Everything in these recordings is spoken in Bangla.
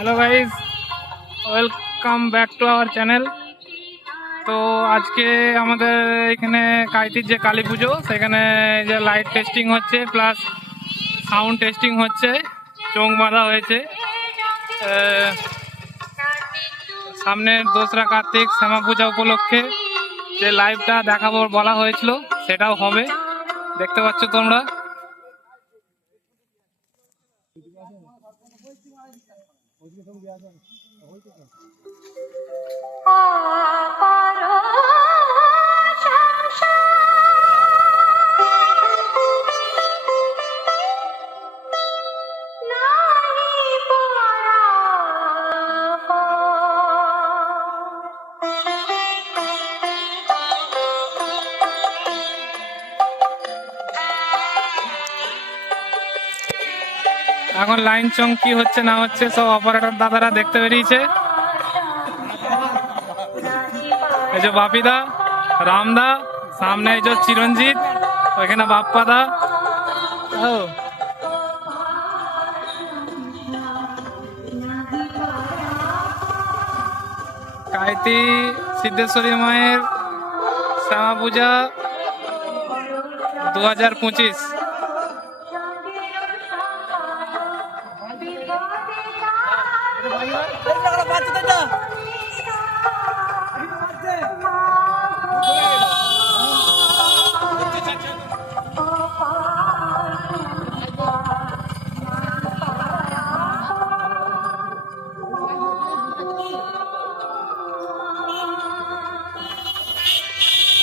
Hello guys, welcome back to our channel. তো আজকে আমাদের এখানে কাইতির যে কালী পুজো, সেখানে যে লাইট টেস্টিং হচ্ছে প্লাস সাউন্ড টেস্টিং হচ্ছে, চোখ বাঁধা হয়েছে। সামনে 2রা কার্তিক শ্যামা পূজা উপলক্ষে যে লাইভটা দেখাবো বলা হয়েছিল, সেটাও হবে, দেখতে পাচ্ছ তোমরা। এখন লাইন চং কি হচ্ছে না হচ্ছে সব অপারেটর দাদারা দেখতে বেরিয়েছে। এই যে বাপিদা, রামদা, সামনে এই যে চিরঞ্জিত, ওইখানে বাপ্পাদা। ও কাইতি সিদ্ধেশ্বরী মায়ের শ্যামা পূজা 2025।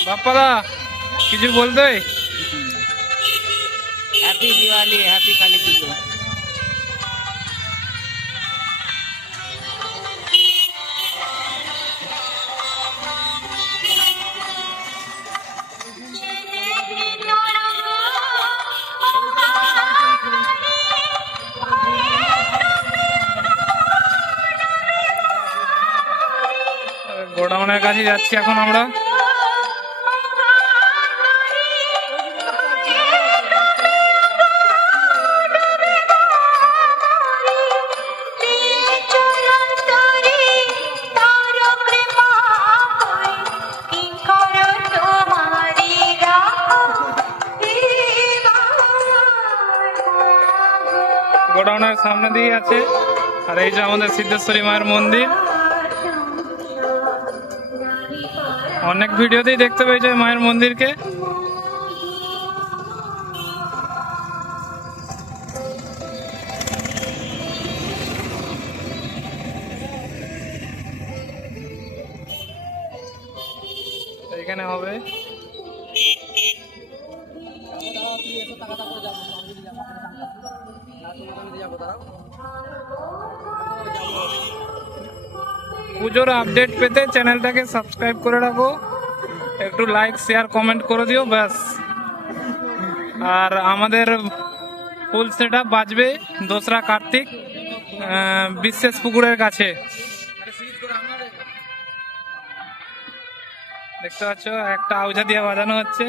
বাপ্পাদা কিছু বলতে? হ্যাপি দিওয়ালি, হ্যাপি কালী পুজো। গোডাউনের কাছে যাচ্ছি এখন আমরা। গোডাউনের সামনে দিয়ে আছে, আর এই যে আমাদের সিদ্ধেশ্বরী মায়ের মন্দির। অনেক ভিডিওতেই দেখতে পেয়েছে মায়ের মন্দিরকে। এখানে হবে পুজোর আপডেট পেতে চ্যানেলটাকে সাবস্ক্রাইব করে রাখো, একটু লাইক শেয়ার কমেন্ট করে দিও ব্যাস। আর আমাদের ফুল সেট আপ বাজবে 2রা কার্তিক বিশ্বাস পুকুরের কাছে। দেখতে পাচ্ছ একটা আউজা দিয়ে বাজানো হচ্ছে।